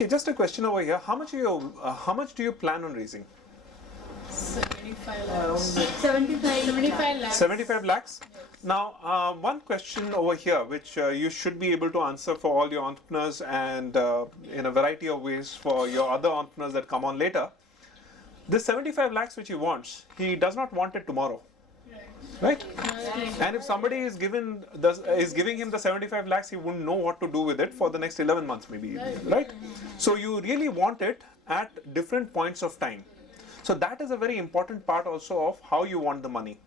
Okay, just a question over here. How much do you plan on raising? 75 lakhs. 75 lakhs. 75 lakhs? Yes. Now, one question over here, which you should be able to answer for all your entrepreneurs and in a variety of ways for your other entrepreneurs that come on later. This 75 lakhs which he wants, he does not want it tomorrow, right? And if somebody is giving him the 75 lakhs, he wouldn't know what to do with it for the next 11 months maybe, right? So you really want it at different points of time. So that is a very important part also of how you want the money.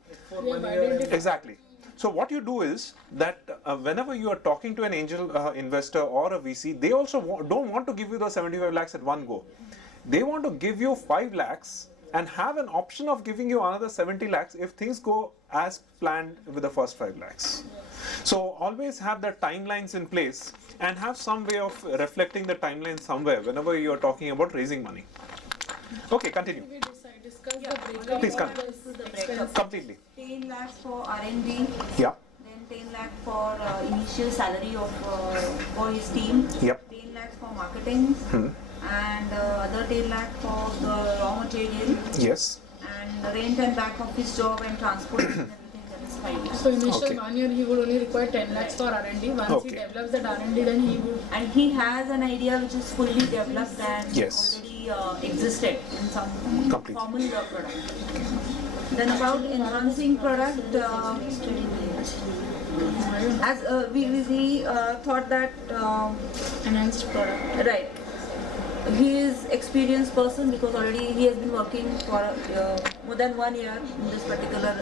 Exactly. So what you do is that whenever you are talking to an angel investor or a VC, they also don't want to give you the 75 lakhs at one go. They want to give you 5 lakhs and have an option of giving you another 70 lakhs if things go as planned with the first 5 lakhs. So always have the timelines in place and have some way of reflecting the timeline somewhere whenever you are talking about raising money. Okay, continue. We discuss the breakup. Please come. The breakup. Completely. 10 lakhs for R&D, Yeah. then 10 lakh for initial salary of for his team. Yep. 10 lakhs for marketing, and other 10 lakh for the raw material, Yes. and rent and back office job and transport and everything. That is 5 lakhs. So initial Okay. 1 year he would only require 10 lakhs for R&D. Once Okay. he develops that R&D, then he would. And he has an idea which is fully developed and Yes. already existed in some Completely. common product. Then about enhancing product, as we thought that Enhanced product. right, he is experienced person because already he has been working for more than 1 year in this particular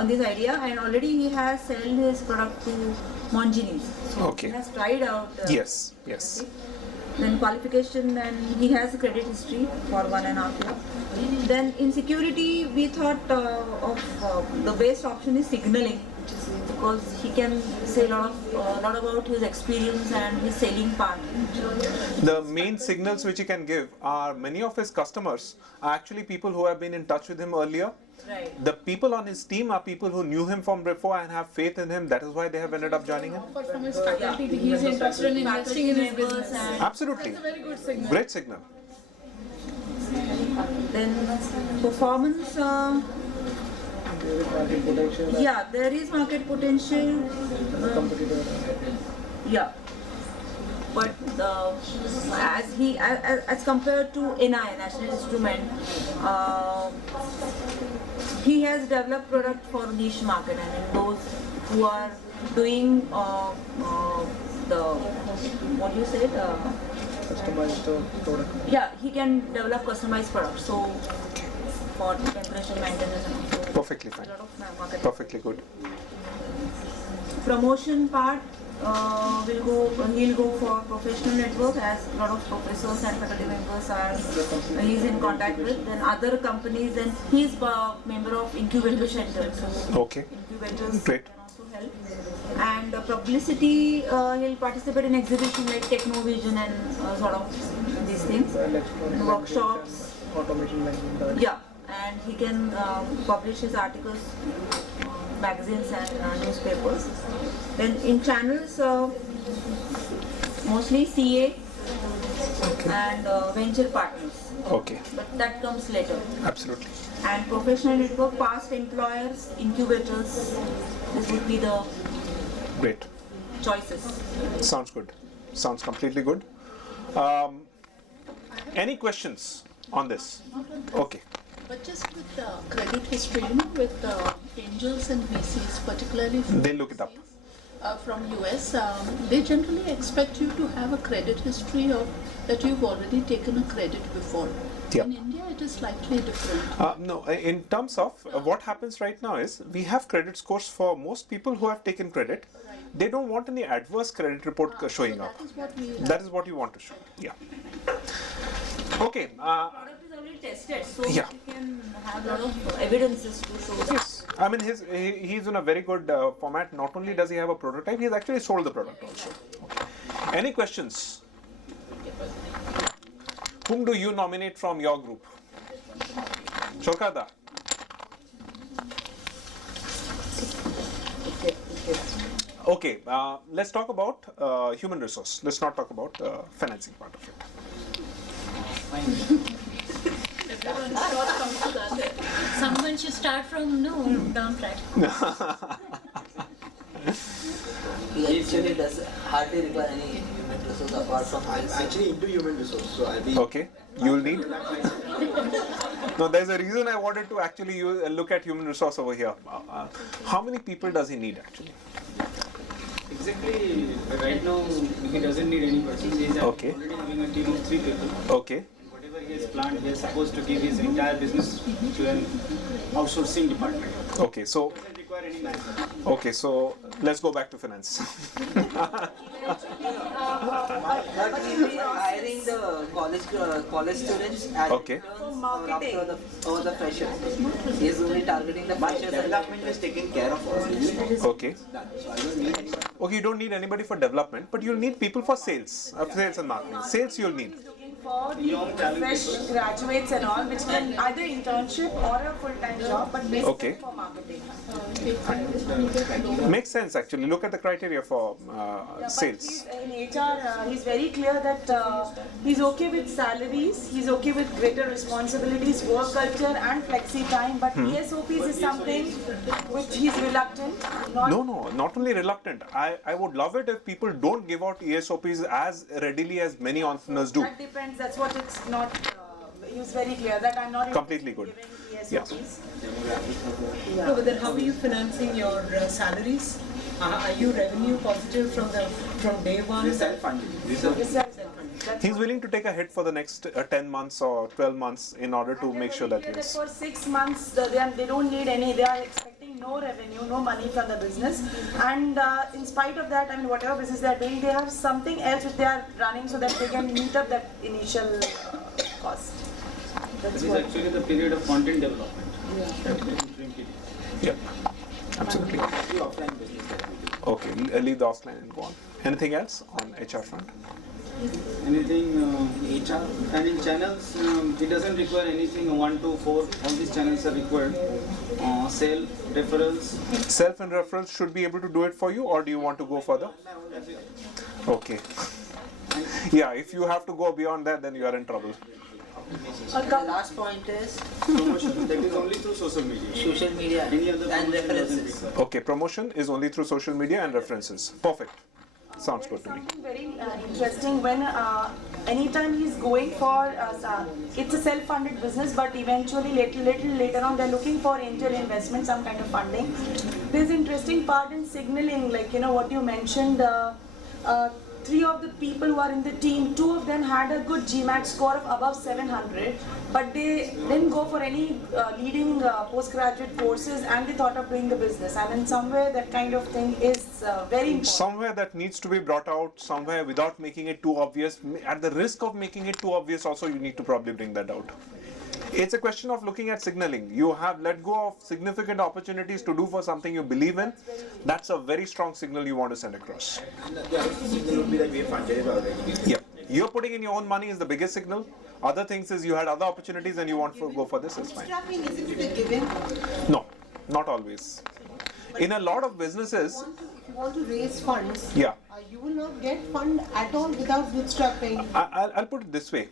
on this idea, and already he has sold his product to Monginis. So Okay. he has tried out. Yes. Yes. Okay. Then qualification, and he has a credit history for 1.5 year. Then in security, we thought the best option is signaling, because he can say lot about his experience and his selling part. The main signals which he can give are many of his customers are actually people who have been in touch with him earlier. Right. The people on his team are people who knew him from before and have faith in him. That is why they have ended up joining him. Offer from his faculty, he is interested in investing in his Faculty members business. and Absolutely. That's a very good signal. Great signal. then performance. Yeah, there is market potential. Yeah. But as compared to NI, National Instrument, he has developed product for niche market. I mean, those who are doing the what you said. Customized product. Yeah, he can develop customized products. So for temperature maintenance and also Perfectly fine. a lot of market. Perfectly good. Promotion part he'll go for professional network, as a lot of professors and faculty members are he's in contact with. Then other companies, then he's a member of incubator center, so Okay. incubators Great. can also help. And publicity, he'll participate in exhibition like Technovision and sort of these things, and workshops. Automation like Yeah, and he can publish his articles, magazines and newspapers. Then in channels, mostly CA and venture partners, Okay. but that comes later. Absolutely. And professional network, past employers, incubators, this would be the Great. choices. Sounds good. Sounds completely good. Any questions on this? Okay. But just with credit history, with angels and VCs, particularly from They'll look it up. From US, they generally expect you to have a credit history of that you've already taken a credit before. Yeah. In India, it is slightly different. No, in terms of what happens right now is we have credit scores for most people who have taken credit. They don't want any adverse credit report showing So up. that is what we That is what you want to show. Yeah. Okay. Product is already tested, so Yeah. you can have a lot of evidences to show that. Yes. I mean, he's in a very good format. Not only does he have a prototype, he's actually sold the product also. Okay. Any questions? Whom do you nominate from your group? Shokada. Okay, let's talk about human resource. Let's not talk about financing part of it. Everyone's thought comes to that. Someone should start from down track. He actually does hardly require any human resource apart from I'm actually into human resource, so I'll be. Okay, you'll need. No, there's a reason I wanted to actually look at human resource over here. How many people does he need actually? Exactly. Right now, he doesn't need any person. He is Okay. already having a team of 3 people. Okay, Whatever he has planned, he is supposed to give his entire business to an outsourcing department. okay, so He doesn't require any manpower. okay, so let's go back to finance. But he'll be hiring the college students as Okay. interns or after the freshers. He is only targeting the freshers. Development is taken care of already. Okay. Done. So I don't need anyone. Okay, you don't need anybody for development, but you'll need people for sales, sales and marketing. Sales you'll need. For Young talent fresh people. graduates and all, which can either internship or a full-time job, but basically Okay. for marketing. Makes sense actually. Look at the criteria for But sales. he's, in HR, he's very clear that he's okay with salaries, he's okay with greater responsibilities, work culture and flexi time, but ESOPs is something which he's reluctant, not No, not only reluctant. I would love it if people don't give out ESOPs as readily as many entrepreneurs do. that depends, that's what it's not, he was very clear that I'm not Completely good. giving Yeah. ESOPs. No, but then how are you financing your salaries? Are you revenue positive from day one? They're self-funding. He's willing to take a hit for the next 10 months or 12 months in order to make sure that Clear yes. for 6 months they don't need any, they are expecting no revenue, no money from the business, and in spite of that, I mean whatever business they are doing, they have something else which they are running so that they can meet up that initial cost. This That's is what. actually the period of content development. That is the interim period. Yeah, absolutely. The offline business that we do. Okay, leave the offline and go on. Anything else on HR front? Anything HR. and in channels, it doesn't require anything 1 to 4. All these channels are required. Sale, referrals. Self and referrals should be able to do it for you, or do you want to go further? Okay. Yeah, if you have to go beyond that, then you are in trouble. And the last point is Promotion. That is only through social media. social media Any other and promotion doesn't references. require. Okay, promotion is only through social media and references. Perfect. Sounds good to me. Something very interesting when anytime he's going for it's a self-funded business, but eventually little later on they're looking for angel investment, some kind of funding. There's interesting part in signaling, like what you mentioned. 3 of the people who are in the team, 2 of them had a good GMAT score of above 700, but they didn't go for any leading postgraduate courses, and they thought of doing the business. I mean, somewhere that kind of thing is very important. Somewhere that needs to be brought out, somewhere without making it too obvious. At the risk of making it too obvious also, you need to probably bring that out. It's a question of looking at signaling. You have let go of significant opportunities to do for something you believe in. That's a very strong signal you want to send across. And the other signal would be that we have funded it already. Yeah. You're putting in your own money is the biggest signal. Other things is you had other opportunities and you want to go for this, is fine. Bootstrapping, isn't it a given? No, not always. In a lot of businesses, If you want to raise funds, yeah. you will not get fund at all without bootstrapping. I'll put it this way.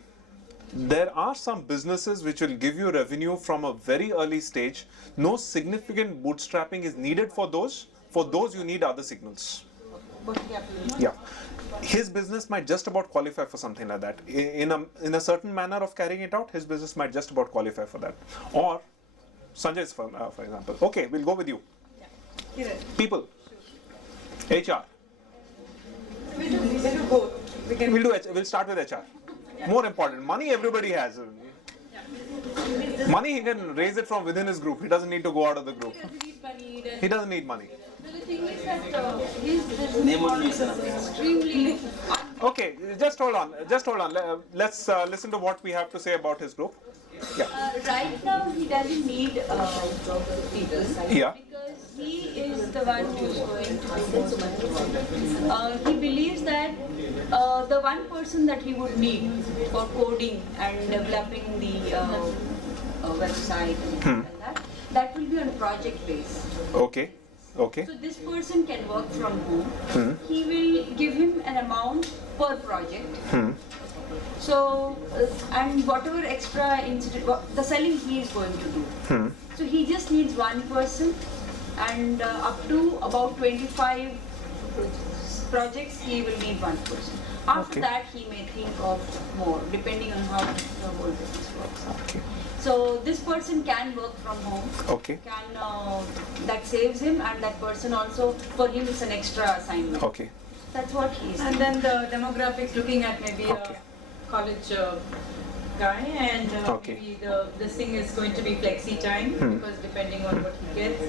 There are some businesses which will give you revenue from a very early stage. No significant bootstrapping is needed for those. For those, you need other signals. Yeah. His business might just about qualify for something like that. In a certain manner of carrying it out, his business might just about qualify for that. Or Sanjay's for example. Okay, we'll go with you. People. HR. We'll start with HR. More important, money everybody has. Money he can raise it from within his group. He doesn't need to go out of the group. He doesn't need money. The thing is that his business Name would model be is enough. extremely Okay, just hold on. Let's listen to what we have to say about his group. Yeah. right now he doesn't need people. Yeah. Because he is the one who's going to he believes that the one person that he would need for coding and developing the website and things like that will be on a project base. Okay. Okay. So this person can work from home. He will give him an amount per project. So and whatever extra the selling he is going to do. So he just needs one person, and up to about 25 projects he will need one person. After Okay. that he may think of more, depending on how the whole business works out. Okay. So this person can work from home. Okay. That saves him, and that person also, for him, is an extra assignment. Okay. That's what he is. And then the demographics, looking at maybe Okay. a college guy, and Okay. maybe this thing is going to be flexi time because depending on what he gets,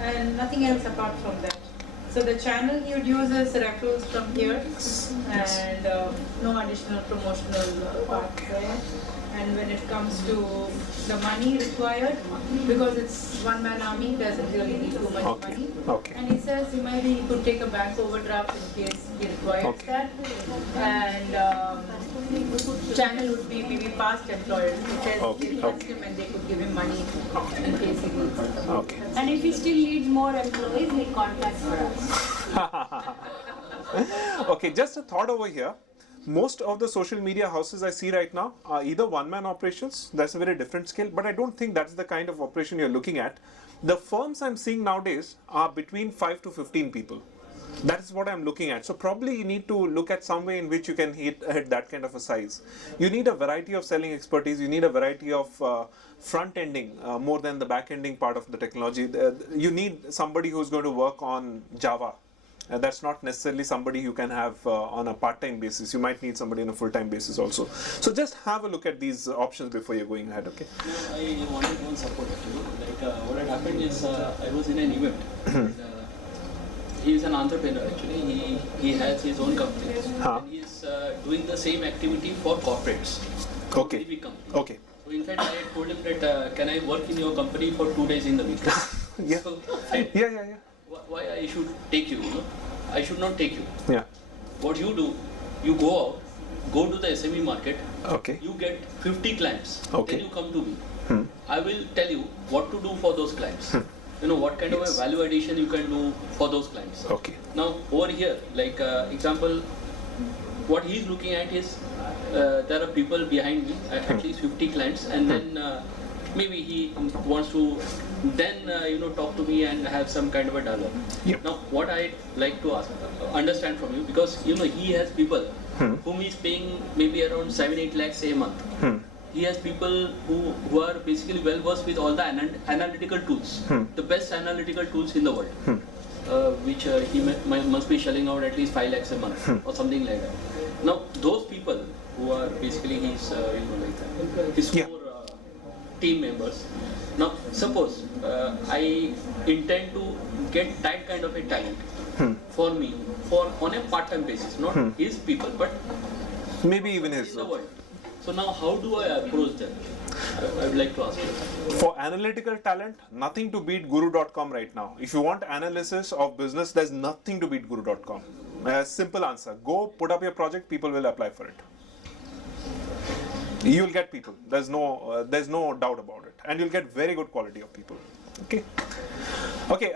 and nothing else apart from that. So the channel you'd use is referrals from here, and no additional promotional part there. And when it comes to the money required, because it's one-man army, doesn't really need too much Okay. money. Okay. And he says he could take a bank overdraft in case he requires Okay. that. And channel would be maybe past employers, who says Okay. they trust him and they could give him money in case he needs it. Okay. And if he still needs more employees, he'll contact for us. Okay, just a thought over here. Most of the social media houses I see right now are either one-man operations, that's a very different scale, but I don't think that's the kind of operation you're looking at. The firms I'm seeing nowadays are between 5 to 15 people. That is what I'm looking at. So probably you need to look at some way in which you can hit that kind of a size. You need a variety of selling expertise. You need a variety of front-ending more than the back-ending part of the technology. You need somebody who's going to work on Java. That's not necessarily somebody you can have on a part-time basis. You might need somebody on a full-time basis also. So just have a look at these options before you're going ahead, okay? I wanted one support actually. Like what had happened is I was in an event. And, he is an entrepreneur actually. He has his own company. And he is doing the same activity for corporates. Okay. Very big company. Okay. So in fact, I told him that can I work in your company for 2 days in the week? Yeah. So, I, Yeah. why I should take you? I should not take you. Yeah. What you do, you go out, go to the SME market. Okay. You get 50 clients. Okay. Then you come to me. I will tell you what to do for those clients. You know what kind of a value addition you can do for those clients. Okay. Now over here, like example, what he's looking at is there are people behind me, at least 50 clients, and then maybe he wants to then talk to me and have some kind of a dialogue. Yep. Now what I like to understand from you, because he has people whom he's paying maybe around 7-8 lakhs a month. He has people who are basically well versed with all the analytical tools, the best analytical tools in the world, which he must be shelling out at least 5 lakhs a month or something like that. Now those people who are basically his his core team members. Now suppose I intend to get that kind of a talent for me on a part-time basis, not his people, but maybe even his. in the world. So now how do I approach them? I would like to ask you. For analytical talent, nothing to beat Guru.com right now. If you want analysis of business, there's nothing to beat Guru.com. Simple answer. Go put up your project, people will apply for it. You'll get people. There's no doubt about it. And you'll get very good quality of people. Okay. Okay.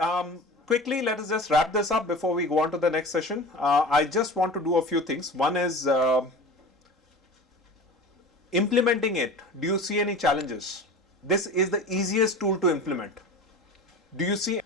Quickly, let us just wrap this up before we go on to the next session. I just want to do a few things. One is implementing it. Do you see any challenges? This is the easiest tool to implement. Do you see